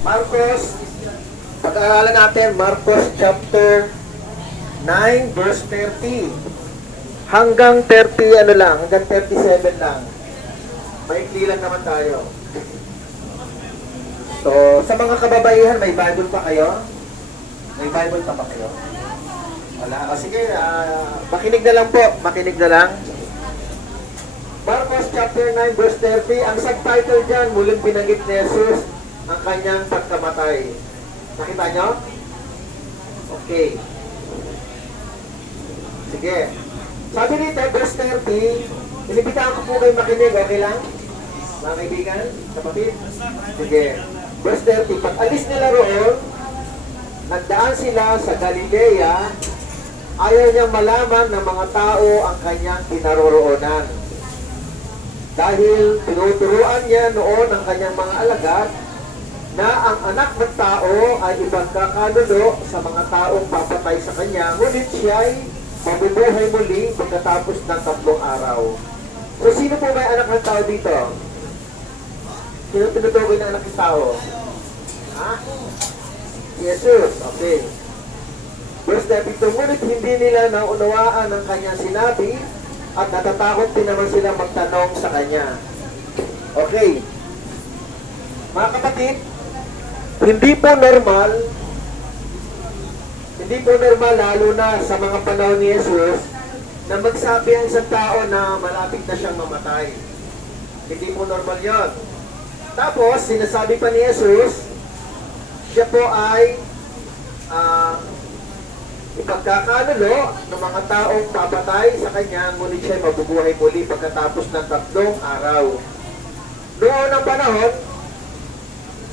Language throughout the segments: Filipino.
Marcos, pag-aaralan natin, Marcos chapter 9, verse 30. Hanggang 30, ano lang, hanggang 37 lang. Maikli lang naman tayo. So, sa mga kababaihan, may Bible pa kayo? May Bible pa ba kayo? Wala. O sige, makinig na lang po. Makinig na lang. Marcos chapter 9, verse 30. Ang subtitle dyan, muling binanggit ni Jesus ang kanyang pagkamatay. Nakita nyo? Okay. Sige. Sabi dito, verse 30, inibitaan ko po kayo makinig, okay lang? Mga kaibigan, kapatid? Sige. Verse 30, pag alis nila roon, nagdaan sila sa Galilea, ayaw niyang malaman ng mga tao ang kanyang pinaroroonan. Dahil tinuturuan niya noon ang kanyang mga alagad na ang anak ng tao ay ipagkakanulo sa mga taong papatay sa kanya, ngunit siya ay mabubuhay muli pagkatapos ng 3 araw. So, sino po may anak ng tao dito? Sino tinutukoy ng anak ng tao? Ha? Jesus. Okay. Verse 32, ngunit hindi nila naunawaan ang kanyang sinabi at natatakot din naman sila magtanong sa kanya. Okay. Mga kapatid, hindi po normal lalo na sa mga panahon ni Jesus na magsabi ang isang tao na malapit na siyang mamatay. Hindi po normal yon. Tapos, sinasabi pa ni Jesus, siya po ay ipagkakanulo ng mga taong papatay sa kanya, ngunit siya ay mabubuhay muli pagkatapos ng 3 araw. Noon ang panahon,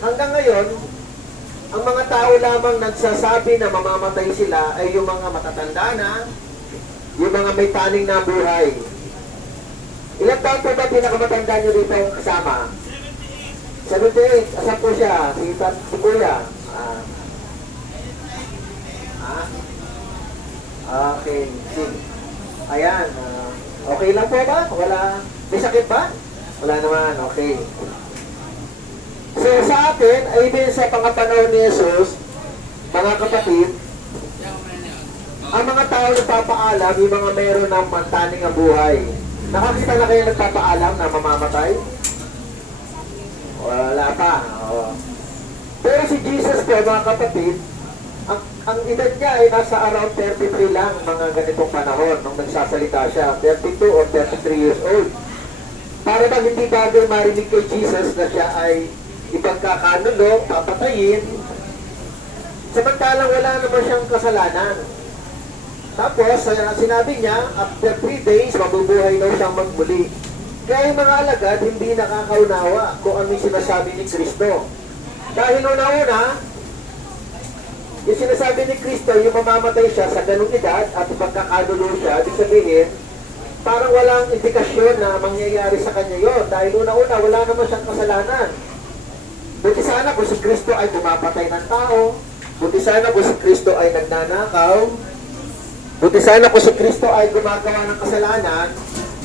hanggang ngayon, ang mga tao lamang nagsasabi na mamamatay sila ay yung mga matatanda na, yung mga may taning na buhay. Ilang taon po ba pinakamatanda nyo dito kasama? 78. Asan po siya? Si Kuya. Okay. Ayan. Okay lang po ba? Wala. May sakit ba? Wala naman. Okay. So sa atin, ay din sa pangapanahon ni Jesus, mga kapatid, ang mga tao nagpapaalam, yung mga meron ng mantaning ang buhay. Nakakita na kayo nagpapaalam na mamamatay? Wala pa. Pero si Jesus po, mga kapatid, ang edad niya ay nasa around 33 lang, mga ganitong panahon, nung nagsasalita siya, 32 or 33 years old. Para bang hindi bagay marinig kay Jesus na siya ay ipagkakanulo, papatayin, samantalang wala naman siyang kasalanan. Tapos, sinabi niya, after 3 days, mabubuhay daw siyang magmuli. Kaya yung mga alagad, hindi nakakaunawa kung ano yung sinasabi ni Kristo. Dahil una-una, yung sinasabi ni Kristo, yung mamamatay siya sa ganung edad at ipagkakanulo siya, ibig sabihin, parang walang indikasyon na mangyayari sa kanya yon. Dahil una-una, wala naman siyang kasalanan. Buti sana kung si Kristo ay pumapatay ng tao, buti sana kung si Kristo ay nagnanakaw, buti sana kung si Kristo ay gumagawa ng kasalanan,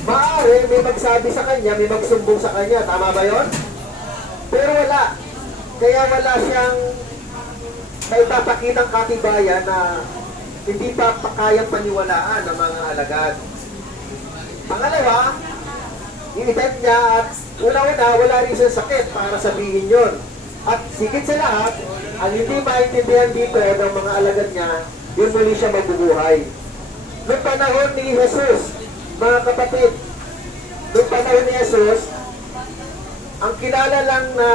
maaari may magsabi sa kanya, may magsumbong sa kanya. Tama ba yon? Pero wala. Kaya wala siyang naipapakitang katibayan na hindi pa kayang paniwalaan ng mga alagad. Pangalawa, yung edad niya at una-una, wala rin siyang sakit para sabihin yon. At sigit sa lahat, ang hindi maintindihan dito ng mga alagad niya, yun muli siya mabubuhay. Noong panahon ni Jesus, mga kapatid, noong panahon ni Jesus, ang kilala lang na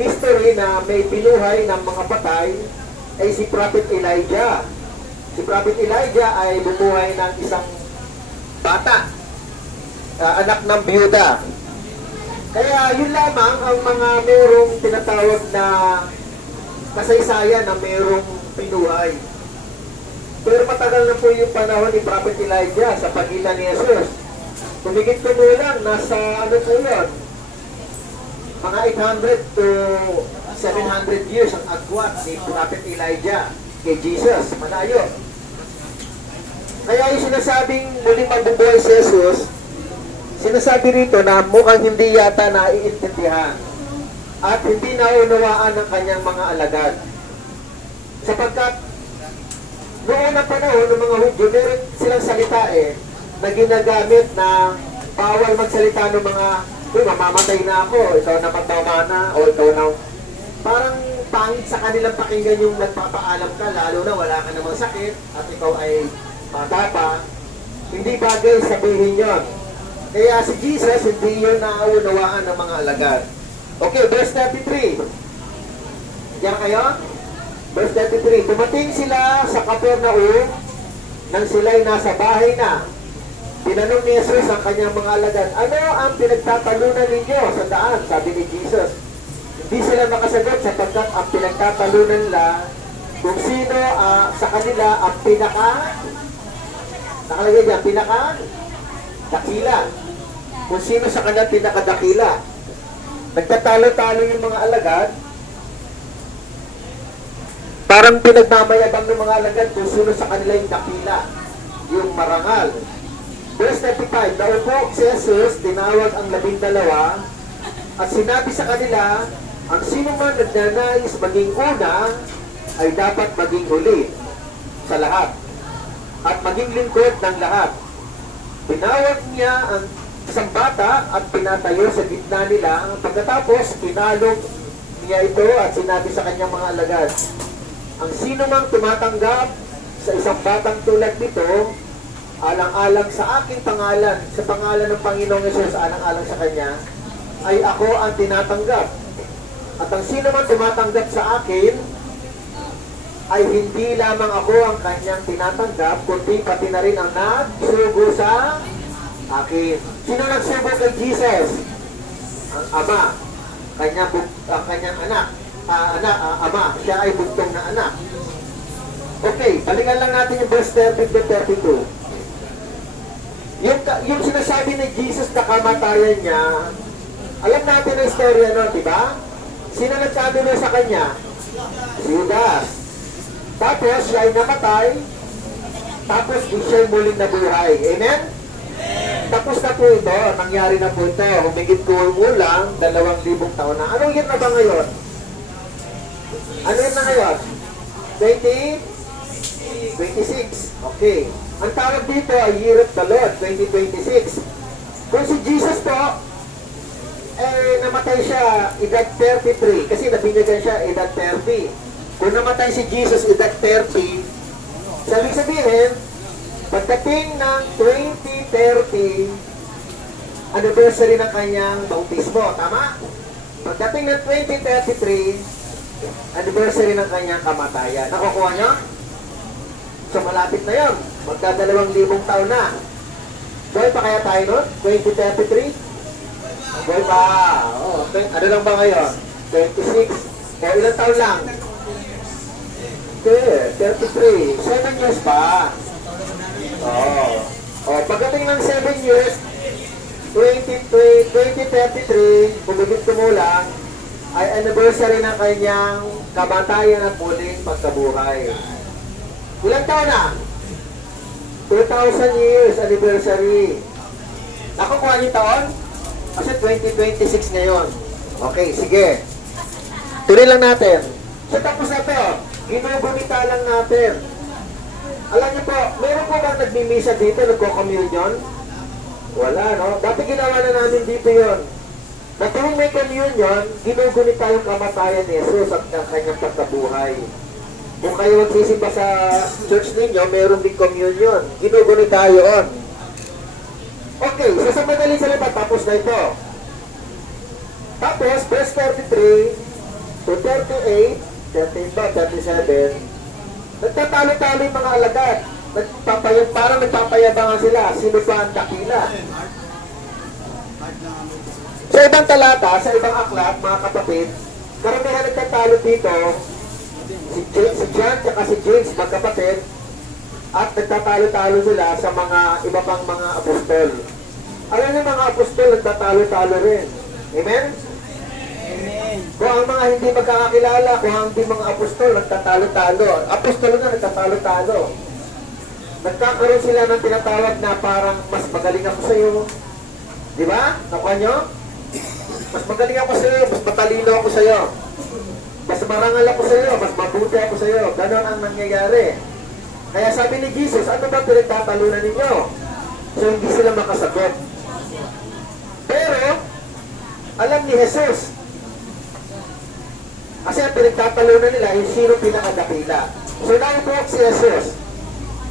history na may binuhay ng mga patay ay si Prophet Elijah. Si Prophet Elijah ay bumuhay ng isang bata, anak ng biyuda. Kaya yun lamang ang mga merong tinatawag na kasaysayan na merong pinuhay. Pero matagal na po yung panahon ni Prophet Elijah sa pagitan ni Jesus. Tumigit ko lang, nasa ano po yun, mga 800 to 700 years ang agwat ni Prophet Elijah kay Jesus. Malayo. Kaya yung sinasabing muling magbubuhay si Jesus, sinasabi rito na mukhang hindi yata naiintindihan. at hindi naunawaan ng kanyang mga alagad. Sapagkat noong unang panahon ng mga Hudyo, meron silang salita na ginagamit na bawal magsalita ng mga, uy, mamamatay na ako, ikaw na matama na, o ikaw na, parang pangit sa kanilang pakinggan yung nagpapaalam ka, lalo na wala ka namang sakit, at ikaw ay matapa. Hindi bagay sabihin yon. Kaya si Jesus, hindi yun naunawaan ng mga alagad. Okay, verse 33. Diyan kayo? Verse 33. Dumating sila sa Capernaum nang sila'y nasa bahay na. Tinanong ni Jesus ang kanyang mga alagad, ano ang pinagtatalunan ninyo sa daan? Sabi ni Jesus. Hindi sila makasagot sapagkat ang pinagtatalunan nila kung sino sa kanila ang nakalagay dyan, dakila. Kung sino sa kanila pinakadakila. Nagtatalo-talo yung mga alagad. Parang pinagmamayabang ng mga alagad kung sino sa kanila yung dakila, yung marangal. Verse 35, naupo si Jesus, tinawag ang 12 at sinabi sa kanila, ang sino man nagnanais maging una ay dapat maging huli sa lahat at maging lingkod ng lahat. Tinawag niya ang isang bata at pinatayo sa gitna nila. Pagkatapos, pinalog niya ito at sinabi sa kanyang mga alagad, ang sino mang tumatanggap sa isang batang tulad nito, alang-alang sa aking pangalan, sa pangalan ng Panginoong Hesus, alang-alang sa kanya, ay ako ang tinatanggap. At ang sino man tumatanggap sa akin, ay hindi lamang ako ang kanyang tinatanggap, kundi pati na rin ang nagsugo sa akin. Sino nagsugo kay Jesus? Ang Ama, ang kanyang anak. Ama, siya ay bugtong na anak. Okay, balikan lang natin yung verse 30-32. Yung sinasabi ni Jesus na kamatayan niya, alam natin ang istorya nun, di ba? Sino nagsabi mo sa kanya? Si Judas. Tapos siya ay namatay, tapos siya ay muling nabuhay. Amen? Tapos na po ito, nangyari na po ito. Humigit kumulang 2,000 taon na. Anong year na ba ngayon? Ano yun na ngayon? 26. Okay. Ang tawag dito ay Year of the Lord, 2026. Kung si Jesus po, namatay siya edad 33, kasi nabinyagan siya edad 30. Kung namatay si Jesus edad 30, sabi sabihin, pagdating ng 2030, anniversary ng kanyang bautismo, tama? Pagdating ng 2033, anniversary ng kanyang kamatayan. Nakukuha nyo? So malapit na yun. Magka-2,000 taon na. Buhay pa kaya tayo nun? 2033? Buhay pa. Oh, okay. Ano lang ba ngayon? 26. O ilang taon lang? Okay, 33. 7 years pa. Pagdating ng 7 years, 2033, kumigit kumulang, ay anniversary ng kanyang kamatayan at muling pagkabuhay. Ilang taon na? 2,000 years anniversary. Nakukuha niyo taon? Kasi 2026 ngayon. Okay, sige. Tuloy lang natin. So tapos na ito, ginugumita lang natin. Alam niyo po, meron po bang nagmimisa dito, nagko-communion? Wala, no? Dati ginawa na namin dito yon. Na tuwing may communion, ginugunita yung kamatayan ni Jesus at ang kanyang pagkabuhay. Kung kayo magsisimba sa church ninyo, meron din communion. Ginugunita yun. Okay, so sa madaling salita, tapos na ito. Tapos, verse 33 to 38, 38 ba, 37, nagtatalo-talo yung mga alagad. Parang nagpapayabangan sila. Sino pa ang dakila? Sa ibang talata, sa ibang aklat, mga kapatid, karamihan nagtatalo dito, si John at si James, magkapatid, at nagtatalo-talo sila sa mga iba pang mga apostol. Alam niyo, mga apostol, nagtatalo-talo rin. Amen? Amen. Kung ang mga hindi magkakakilala, kung ang hindi mga apostol, nagtatalo-talo. Apostol na, nagtatalo-talo. Nagkakaroon sila ng tinatawag na parang mas magaling ako sa iyo. Di ba? Nakuha nyo? Mas magaling ako sa iyo, mas matalino ako sa iyo. Mas marangal ako sa iyo, mas mabuti ako sa iyo. Ganon ang nangyayari. Kaya sabi ni Jesus, ano ba pinagtatalunan ninyo? So hindi sila makasagot. Pero, alam ni Jesus, kasi ang pinagtatalunan nila yung sino pinakadakila. So naupuok si Jesus.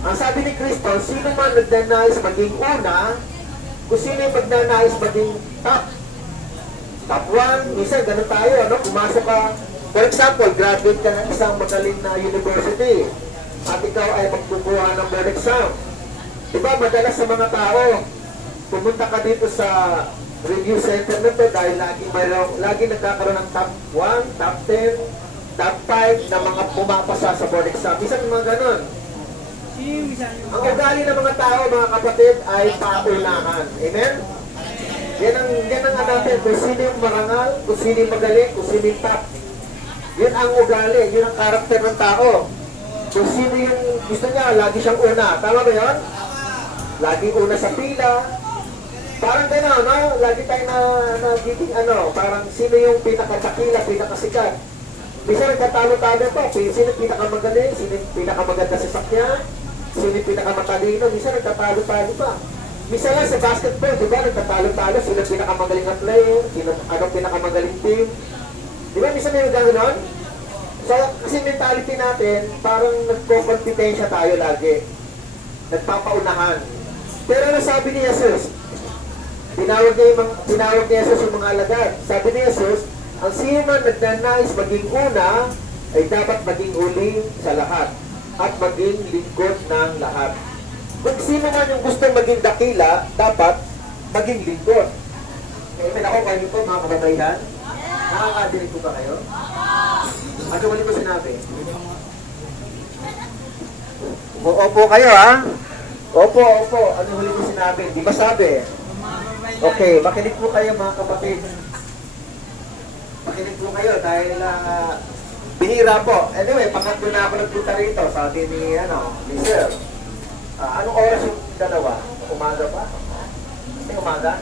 Ang sabi ni Kristo, sino man nagnanais maging una, kung sino yung magnanais maging top 1, minsan ganun tayo, ano? Pumasok ka, for example, graduate ka ng isang magaling na university at ikaw ay magkukuha ng board exam. Diba, madalas sa mga tao, pumunta ka dito sa review center na to dahil lagi nagkakaroon ng top 1, top 10, top 5 na mga pumapasa sa board exam. Minsan mga ganun. Ang ugali ng mga tao, mga kapatid, ay paunahan. Amen? Yan ang natin, kung sino yung marangal, kung sino yung magaling, kung sino yung top. Yun ang ugali, yun ang karakter ng tao. Kung sino yung gusto niya, lagi siyang una. Tama ba yun? Laging una sa pila. Parang gano'n, no? Lagi tayo nagiging parang sino yung pinakadakila, pinakasikat. Minsan nagkatalo-talo pa, sino yung pinakamagaling, sino yung pinakamaganda sa sakyan, sino yung pinakamatalino, minsan nagtatalo-talo pa. Minsan lang sa basketball, di ba, nagtatalo-talo, sino yung pinakamagaling na player, sino anong pinakamagaling team. Di ba, minsan may gano'n? So, kasi mentality natin, parang nagko-competensya tayo lagi. Nagpapaunahan. Pero ano sabi ni Jesus? Tinawag ni Jesus yung mga alagad. Sabi ni Jesus, ang sino man nagnanais maging una, ay dapat maging huli sa lahat at maging lingkod ng lahat. Kung sino man yung gustong maging dakila, dapat maging lingkod. Amen. Ako kayo po, mga kababayan. Nakakadinig po ba kayo? Ano wali ko sinabi? Opo kayo, ha? Opo. Ano huli ko sinabi? Di ba sabi? Okay, makinig po kayo, mga kapatid. Makinig po kayo dahil binira po. Anyway, pangatlo na ako nagpunta rito. Sabi ni Sir. Anong oras yung dalawa? Umaga pa? May umaga?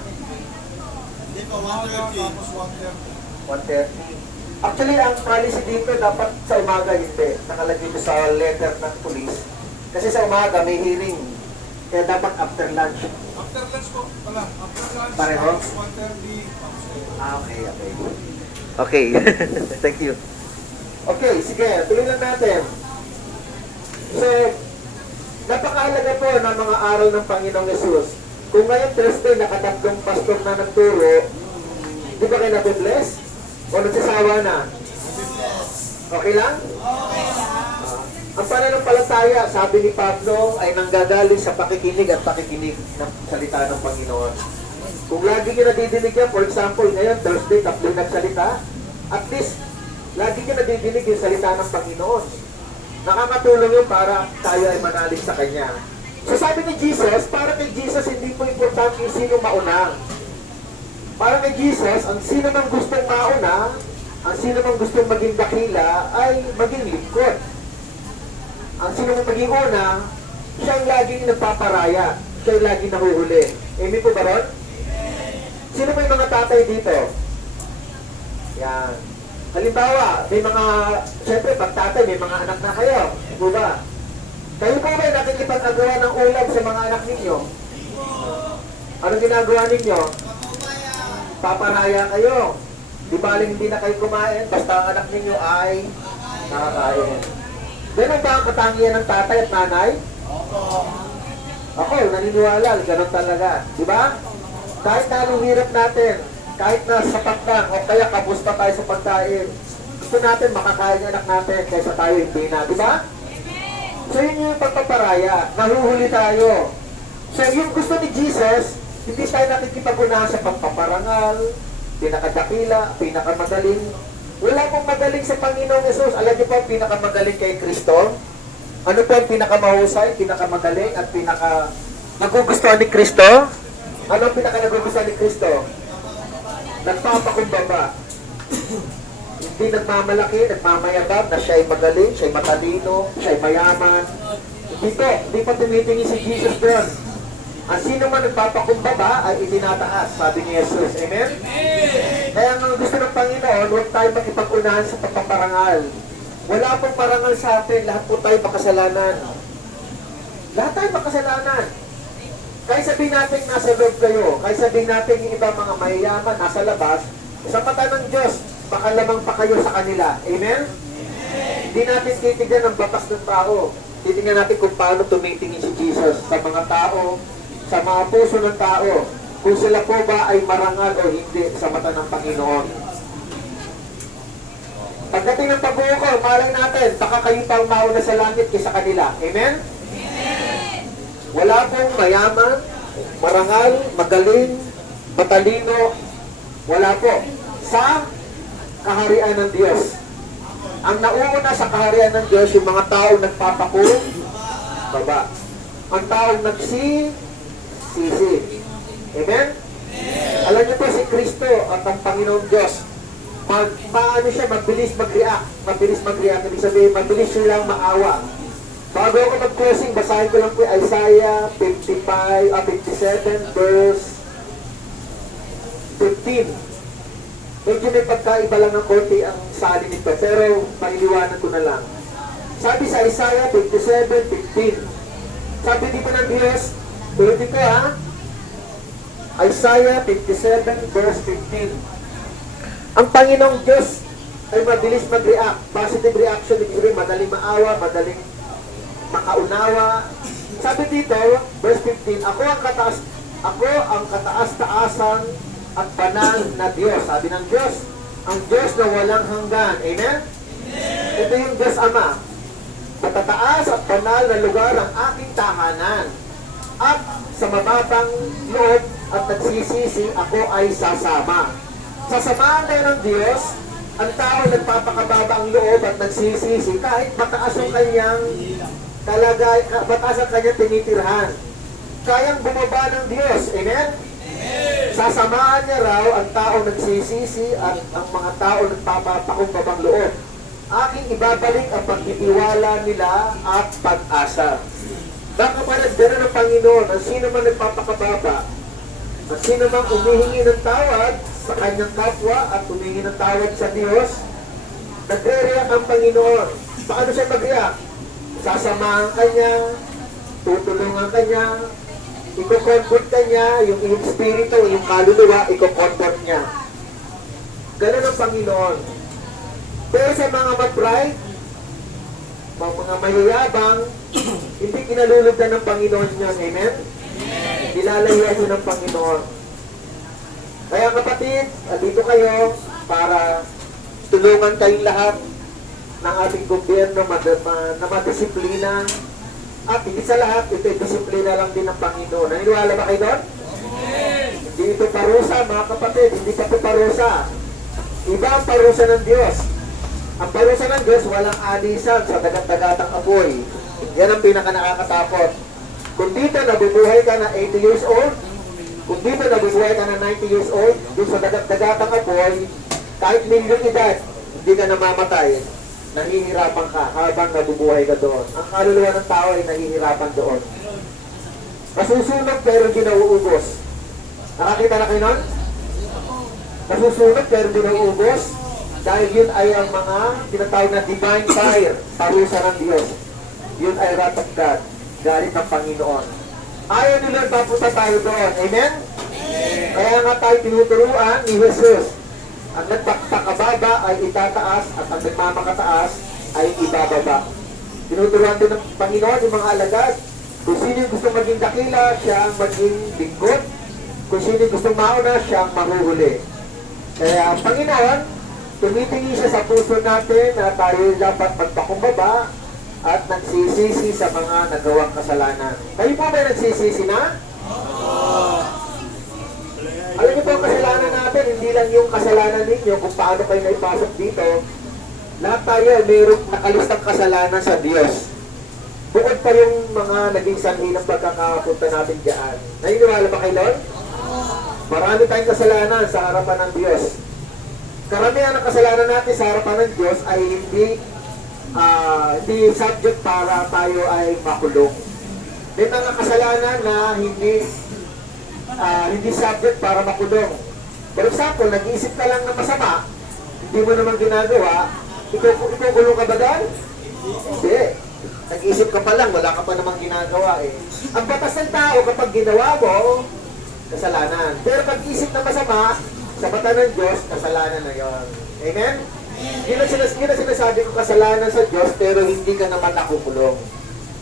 Dito, 1:30. 1:30. Actually, ang policy dito dapat sa umaga hindi. Nakalagay dito sa letter ng police. Kasi sa umaga may hearing. Kaya dapat after lunch. After lunch po, wala. After lunch, Pareho? 1:30. Okay. Okay. Thank you. Okay, sige. Tuloy lang natin. So, napakahalaga po ng mga aral ng Panginoong Yesus. Kung ngayon Thursday, nakatatlong pastor na nagturo, di ba kayo nabibless? O nagsasawa na? Okay lang? Ang pananampalataya, sabi ni Pablo, ay nanggagaling sa pakikinig at pakikinig ng salita ng Panginoon. Kung lagi nyo nadidinig yan, for example, ngayon, Thursday, tatlo nagsalita, at least, lagi nyo nadidinig yung salita ng Panginoon. Nakakatulong yun para tayo ay manalig sa Kanya. So sabi ni Jesus, para kay Jesus, hindi po importante yung sino mauna. Para kay Jesus, ang sino mang gustong mauna, ang sino mang gustong maging dakila, ay maging lingkod. Ang sino mang maging una, siya ang laging nagpaparaya, siya ang laging nahuhuli. Amen po ba ron? Sino may mga tatay dito? Yan. Halimbawa, may mga, siyempre pag tatay, may mga anak na kayo. Di ba? Kayo po ba nakikipag-agawa ng ulam sa mga anak ninyo? Anong ginagawa ninyo? Paparaya kayo. Di baling hindi na kayo kumain, basta ang anak ninyo ay nakakain. Ganun ba ang katangian ng tatay at nanay? Ako, naniniwala, ganun talaga. Di ba? Kahit na anong hirap natin, kahit na sapat lang, o kaya kamusta tayo sa pagkain, gusto natin makakain yung anak natin kaysa tayo hindi na. Di ba? So yun yung pagpaparaya, nahuhuli tayo. So yung gusto ni Jesus, hindi tayo nakikipag-unahan sa pagpaparangal, pinakadakila, pinakamagaling. Wala pong magaling sa Panginoong Yesus. Alam niyo po, pinakamagaling kay Kristo. Ano po ang pinakamahusay, pinakamagaling, at nagugustuhan ni Kristo? Ano ang nagugustuhan ni Kristo? Nagpapakumbaba. Hindi nagmamalaki, nagmamayabab na siya ay magaling, siya ay matalino, siya ay mayaman. Hindi pa tumitingin si Jesus doon. Ang sino man nagpapakumbaba ay itinataas, sabi ni Jesus. Amen? Kaya ang gusto ng Panginoon, huwag tayo makipag-unahan sa pagpaparangal. Wala pong parangal sa atin, lahat po tayo makasalanan. Lahat tayo makasalanan. Kahit sabihin natin nasa loob kayo, kahit sabihin natin yung iba mga mayayaman nasa labas, sa mata ng Diyos, baka lamang pa kayo sa kanila. Amen? Hindi natin titignan ang batas ng tao. Titignan natin kung paano tumitingin si Jesus sa mga tao, sa mga puso ng tao, kung sila po ba ay marangal o hindi sa mata ng Panginoon. Pagdating ng pagbuko, malay natin, baka kayo pang mauna sa langit kaysa kanila. Amen? Wala pong mayaman, marangal, magaling, matalino, wala po. Sa kaharian ng Diyos. Ang nauuna sa kaharian ng Diyos, yung mga taong nagpapakulong, baba. Ang taong nagsisisi. Amen? Alam niyo po si Kristo at ang Panginoon Diyos, paano siya, mabilis mag-react. Mabilis mag-react. Ibig sabihin, mabilis silang maawa. Bago ako mag-closing, basahin ko lang po Isaiah 57 verse 15. Medyo may pagkaiba lang ng konti ang sali nito, pero maliliwanag ko na lang. Sabi sa Isaiah 57:15, sabi dito ng Diyos, tuloy ko ha, Isaiah 57 verse 15. Ang Panginoong Diyos ay mabilis mag-react. Positive reaction, ibig sabihin, madaling maawa, madaling makaunawa. Sabi dito, verse 15, ako ang kataas-taasan at banal na Diyos. Sabi ng Diyos, ang Diyos na walang hanggan. Amen? Ito yung Diyos Ama. Matataas at banal na lugar ang aking tahanan. At sa mababang loob at nagsisisi, ako ay sasama. Sasamahan tayo ng Diyos, ang tao nagpapakababa ang loob at nagsisisi, kahit mataas ang kanyang mataas ang kanyang tinitirhan. Kayang bumaba ng Diyos. Amen? Sasamahan niya raw ang tao nagsisisi at ang mga tao nagpapakumbabang loob. Aking ibabalik ang pagtitiwala nila at pag-asa. Nakapanag gano'n ng Panginoon, ang sino man nagpapakababa, ang sino man humihingi ng tawad sa kanyang kapwa at humingi ng tawad sa Diyos, nagre-react ang Panginoon. Paano siya mag-react? Sasamahan kanya, tutulungan kanya, iko-comfort kanya, yung espiritu, yung kaluluwa, iko-comfort niya. Ganun ang Panginoon. Pero sa mga mag-pride, mga mayayabang, hindi kinalulugdan ng Panginoon niya. Amen? Nilalayuan mo ng Panginoon. Kaya kapatid, dito kayo para tulungan kayong lahat ng ating gobyerno na madisiplina. At higit sa lahat, ito ay disiplina lang din ng Panginoon. Naniniwala ba kayo doon? Hindi ito parusa, mga kapatid. Hindi pa ito parusa. Iba ang parusa ng Diyos. Ang parusa ng Diyos, walang alisan sa dagat-dagatang apoy. Yan ang pinaka-nakakatakot. Kung dito nabubuhay ka na 80 years old, kung dito nabubuhay ka na 90 years old, dun sa dagat-dagatang apoy, kahit milyong edad, hindi ka namamatay. Nahihirapan ka habang nabubuhay ka doon. Ang kaluluwa ng tao ay nahihirapan doon. Nasusunog pero hindi nauubos. Nakakita na kayo nun? Nasusunog pero hindi nauubos. Dahil yun ay ang mga tinatawag na divine fire, parusa ng Diyos. Yun ay wrath of God, galit ng Panginoon. Ayaw ni Lord, papunta tayo doon. Amen? Kaya nga tayo tinuturuan ni Jesus. Ang nagpakababa ay itataas at ang nagmamakataas ay ibababa. Tinuturuan din ng Panginoon yung mga alagad. Kung sino yung gustong maging dakila, siya ang maging lingkod. Kung sino yung gustong mauna, siya ang mahuhuli. Kaya ang Panginoon, tumitingin siya sa puso natin na tayo dapat magpakumbaba at nagsisisi sa mga nagawang kasalanan. Kayo po ba nagsisisi na? Alam niyo po ang kasalanan natin, hindi lang yung kasalanan ninyo kung paano kayo naipasok dito. Lahat tayo ay mayroong nakalistang kasalanan sa Diyos. Bukod pa yung mga naging sanhi ng pagkakapunta natin dyan. Naniniwala ba kayo, Lord? Marami tayong kasalanan sa harapan ng Diyos. Karamihan ng kasalanan natin sa harapan ng Diyos ay hindi subject para tayo ay makulong. May mga kasalanan na hindi subject para makulong. For example, nag-iisip ka lang ng masama, hindi mo naman ginagawa, ikukulong ka ba doon? Hindi. Nag-iisip ka pa lang, wala ka pa namang ginagawa eh. Ang batas ng tao kapag ginawa mo, kasalanan. Pero pag-isip na masama, sa mata ng Diyos, kasalanan na yon. Amen? Yun ang sinasabi ko, kasalanan sa Diyos, pero hindi ka naman nakukulong.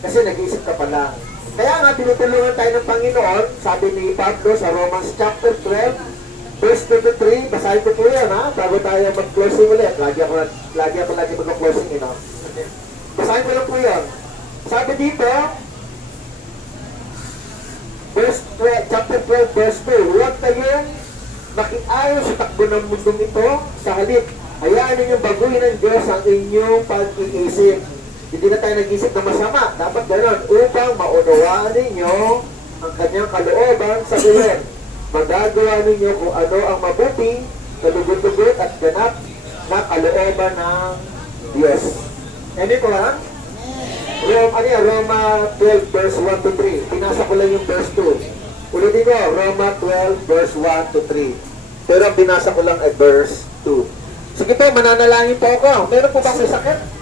Kasi nag-iisip ka pa lang. Kaya nga, tinutulungan tayo ng Panginoon, sabi ni Pablo sa Romans chapter 12, verse 23, basahin ko po yan ha, bago tayo mag-closing ulit. Lagi ako mag-closing, you know. Basahin ko lang po yan. Sabi dito, chapter 12, verse 2, huwag kayong makiayon sa takbo ng mundong ito, sa halip, hayaan ninyong baguhin ng Diyos ang inyong pag-iisip. Hindi na tayo nag-isip na masama. Dapat gano'n, upang maunawaan ninyo ang kanyang kalooban sa buwan. Magagawa ninyo kung ano ang mabuti, kalugot-lugot at ganap na kalooban ng Diyos. Ano ko ha? Roma 12 verse 1 to 3. Pinasa ko lang yung verse 2. Ulitin ko, Roma 12 verse 1 to 3. Pero ang binasa ko lang ay verse 2. Sige po, mananalangin po ako. Meron po ba may sakit?